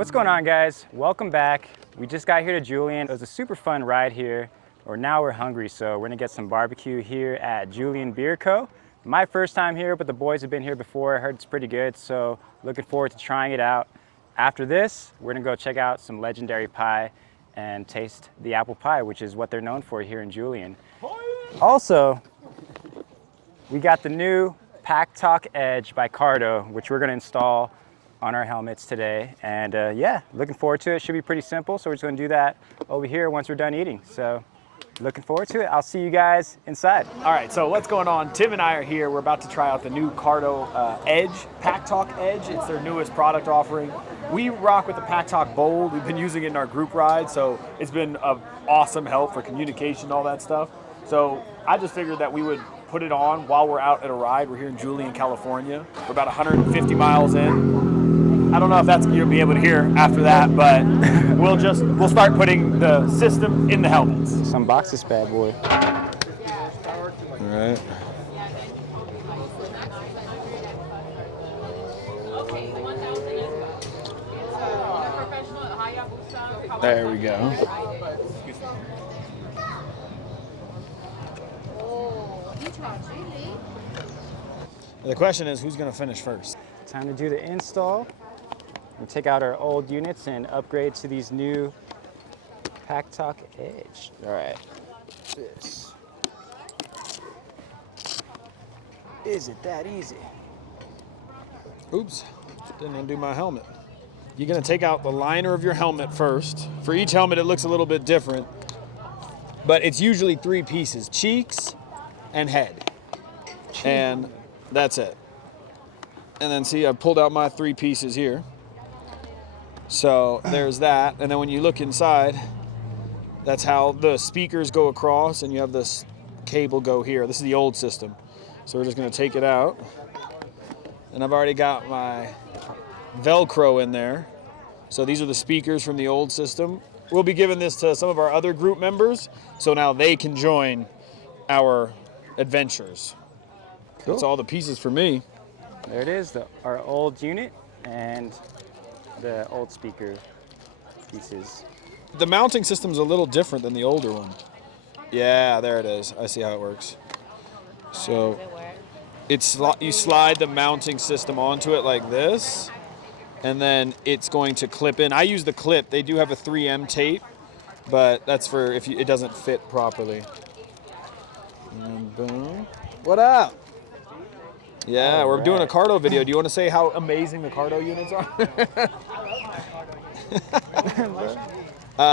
What's going on, guys? Welcome back. We just got here to Julian. It was a super fun ride here. Now we're hungry, so we're gonna get some barbecue here at Julian Beer Co. My first time here, but the boys have been here before. I heard it's pretty good, so looking forward to trying it out. After this, we're gonna go check out some legendary pie and taste the apple pie, which is what they're known for here in Julian. Also, we got the new Packtalk Edge by Cardo, which we're gonna install on our helmets today. And yeah, looking forward to it. Should be pretty simple, so we're just gonna do that over here once we're done eating. So looking forward to it. I'll see you guys inside. All right, so what's going on? Tim and I are here. We're about to try out the new Cardo Edge, Packtalk Edge. It's their newest product offering. We rock with the Packtalk Bold. We've been using it in our group ride, so it's been an awesome help for communication, all that stuff. So I just figured that we would put it on while we're out at a ride. We're here in Julian, California. We're about 150 miles in. I don't know if that's you'll be able to hear after that, but we'll start putting the system in the helmets. Let's unbox this bad boy. All right. There we go. The question is, who's going to finish first? Time to do the install. We take out our old units and upgrade to these new Packtalk Edge. All right. This. Is it that easy? Oops, didn't undo my helmet. You're gonna take out the liner of your helmet first. For each helmet, it looks a little bit different, but it's usually 3 pieces: cheeks and head. And that's it. And then see, I pulled out my 3 pieces here. So there's that. And then when you look inside, that's how the speakers go across, and you have this cable go here. This is the old system. So we're just gonna take it out. And I've already got my Velcro in there. So these are the speakers from the old system. We'll be giving this to some of our other group members, so now they can join our adventures. Cool. That's all the pieces for me. There it is, our old unit and the old speaker pieces. The mounting system's a little different than the older one. Yeah, there it is. I see how it works. So you slide the mounting system onto it like this, and then it's going to clip in. I use the clip. They do have a 3M tape, but that's for if it doesn't fit properly. And boom. What up? Yeah, we're doing a Cardo video. Do you want to say how amazing the Cardo units are?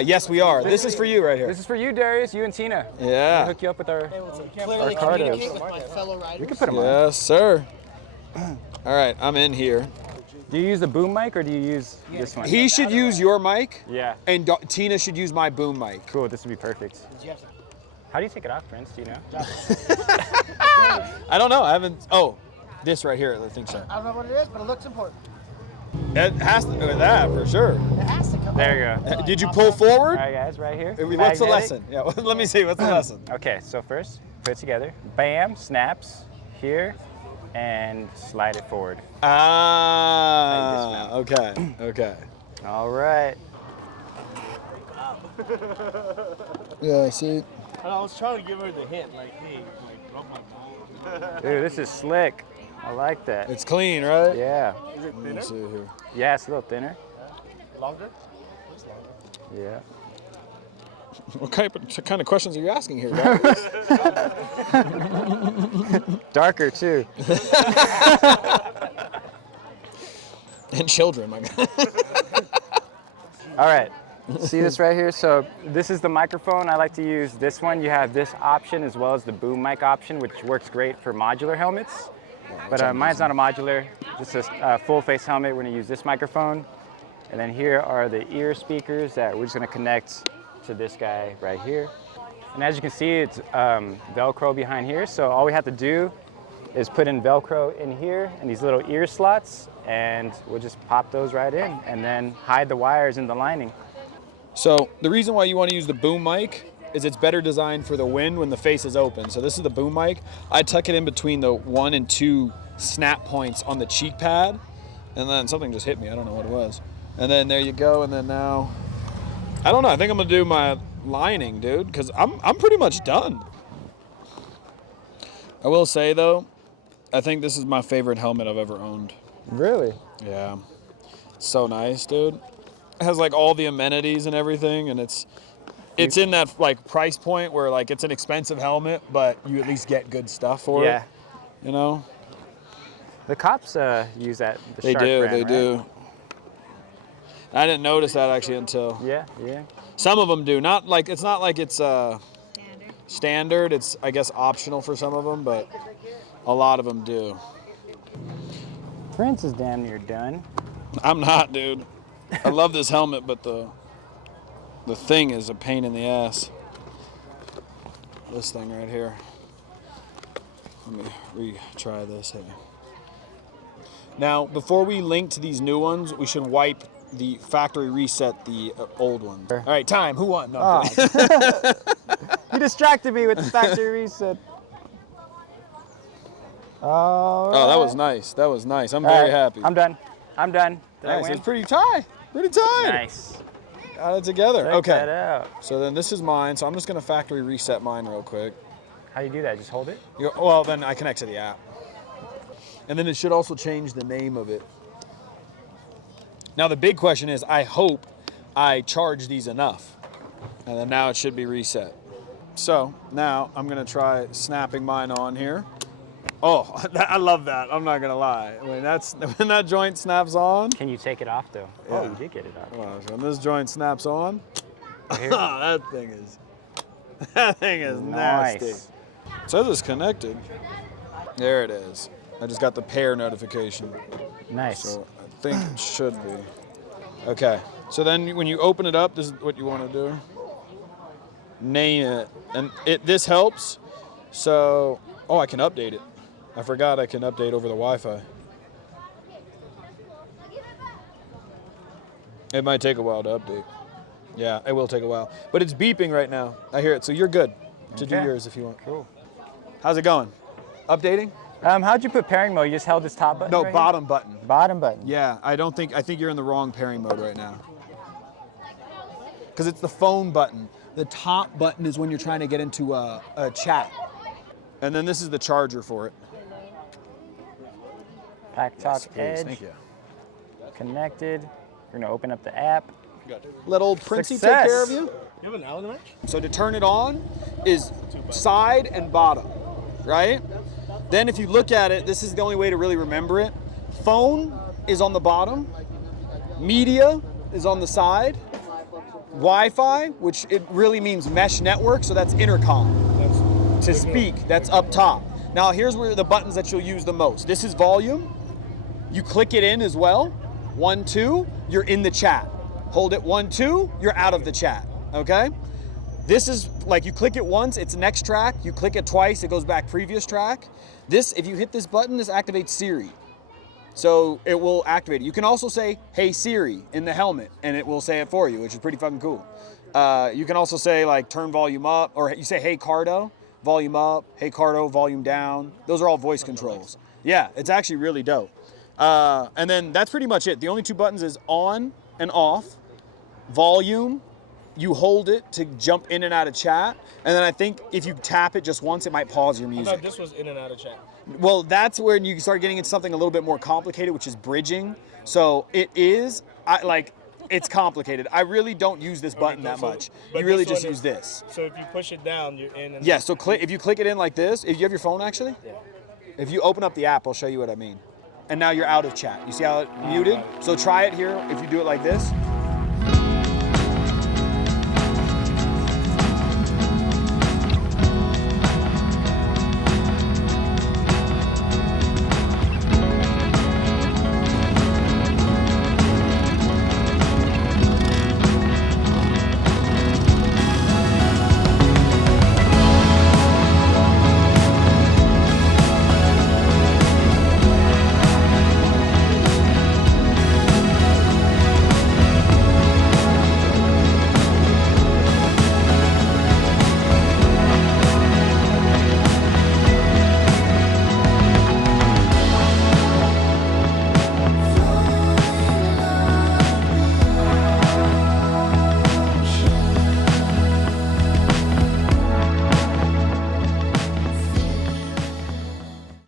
Yes, we are. This is for you right here. This is for you, Darius, you and Tina. Yeah. We'll hook you up with our Cardos. With my fellow riders. We can put them on. Yes, sir. All right, I'm in here. Do you use the boom mic or do you use this one? He should use your mic. Yeah. And Tina should use my boom mic. Cool, this would be perfect. How do you take it off, Prince? Do you know? I don't know. I haven't. Oh, this right here. I think so. I don't know what it is, but it looks important. It has to do with that for sure. It has to come There you go. Did you pull forward? All right, guys, right here. What's the Magnetic. lesson? Yeah, let me see. What's the lesson? Okay, so first, put it together. Bam, snaps here, and slide it forward. Ah, okay, okay. All right. Yeah, see? I was trying to give her the hint, like, hey, like, rub my balls. Dude, this is slick. I like that. It's clean, right? Yeah. Is it Let me thinner? see here. Yeah, it's a little thinner. Longer? Yeah. What kind of questions are you asking here, guys? Darker, too. And children, my God. All right. See this right here? So this is the microphone. I like to use this one. You have this option as well as the boom mic option, which works great for modular helmets. But mine's not a modular, just a full face helmet. We're gonna use this microphone. And then here are the ear speakers that we're just gonna connect to this guy right here. And as you can see, it's Velcro behind here. So all we have to do is put in Velcro in here in these little ear slots, and we'll just pop those right in and then hide the wires in the lining. So the reason why you want to use the boom mic is it's better designed for the wind when the face is open. So this is the boom mic. I tuck it in between the 1 and 2 snap points on the cheek pad, and then something just hit me. I don't know what it was. And then there you go. And then now, I don't know. I think I'm gonna do my lining, dude, because I'm pretty much done. I will say though, I think this is my favorite helmet I've ever owned. Really? Yeah, it's so nice, dude. It has like all the amenities and everything, and it's in that like price point where like it's an expensive helmet, but you at least get good stuff for it. You know. The cops use that. The They Shark do. brand, They right? do. I didn't notice that actually until. Yeah. Some of them do. Not like it's not like it's standard. It's I guess optional for some of them, but a lot of them do. Prince is damn near done. I'm not, dude. I love this helmet, but the thing is a pain in the ass. This thing right here. Let me retry this here. Now, before we link to these new ones, we should wipe the factory reset the old ones. All right, time. Who won? No, I'm kidding. You distracted me with the factory reset. Oh, that was nice. That was nice. I'm very happy. I'm done. Did I Nice. win? It's pretty tight. Pretty tight. Nice. Got it together. Check Okay. that out. So then this is mine. So I'm just gonna factory reset mine real quick. How do you do that? Just hold it? Well, then I connect to the app. And then it should also change the name of it. Now the big question is, I hope I charge these enough. And then now it should be reset. So now I'm gonna try snapping mine on here. Oh, I love that. I'm not gonna lie. When that joint snaps on. Can you take it off though? Oh, Yeah. you did get it off. Well, when this joint snaps on, Here. that thing is nasty. Nice. It says it's connected. There it is. I just got the pair notification. Nice. So I think it should be. Okay. So then when you open it up, this is what you want to do. Name it. And this helps. So, oh, I can update it. I forgot I can update over the Wi-Fi. It might take a while to update. Yeah, it will take a while. But it's beeping right now. I hear it. So you're good to do Okay. yours if you want. Cool. How's it going? Updating? How'd you put pairing mode? You just held this top button? No, right bottom button. here? Bottom button. Yeah, I think you're in the wrong pairing mode right now. Because it's the phone button. The top button is when you're trying to get into a chat. And then this is the charger for it. Packtalk Please, Edge. thank you. Connected. We're gonna open up the app. Let old Princey Success. take care of you. You have an Allen wrench? So to turn it on is side and bottom, right? Then if you look at it, this is the only way to really remember it. Phone is on the bottom. Media is on the side. Wi-Fi, which it really means mesh network, so that's intercom. To speak, that's up top. Now here's where the buttons that you'll use the most. This is volume. You click it in as well. 1, 2, you're in the chat. Hold it 1, 2, you're out of the chat, okay? This is like you click it once, it's next track. You click it twice, it goes back previous track. This, if you hit this button, this activates Siri. So it will activate it. You can also say, hey Siri, in the helmet, and it will say it for you, which is pretty fucking cool. You can also say like turn volume up, or you say, hey Cardo, volume up, hey Cardo, volume down. Those are all voice controls. Yeah, it's actually really dope. And then that's pretty much it. The only two buttons is on and off, volume, you hold it to jump in and out of chat, and then I think if you tap it just once, it might pause your I music. thought this was in and out of chat. Well, that's when you start getting into something a little bit more complicated, which is bridging. So it is, it's complicated. I really don't use this button that much. But You really this just one use is- this. So if you push it down, you're in. And Yeah, so if you click it in like this, if you have your phone actually? Yeah. If you open up the app, I'll show you what I mean. And now you're out of chat. You see how it muted? So try it here. If you do it like this,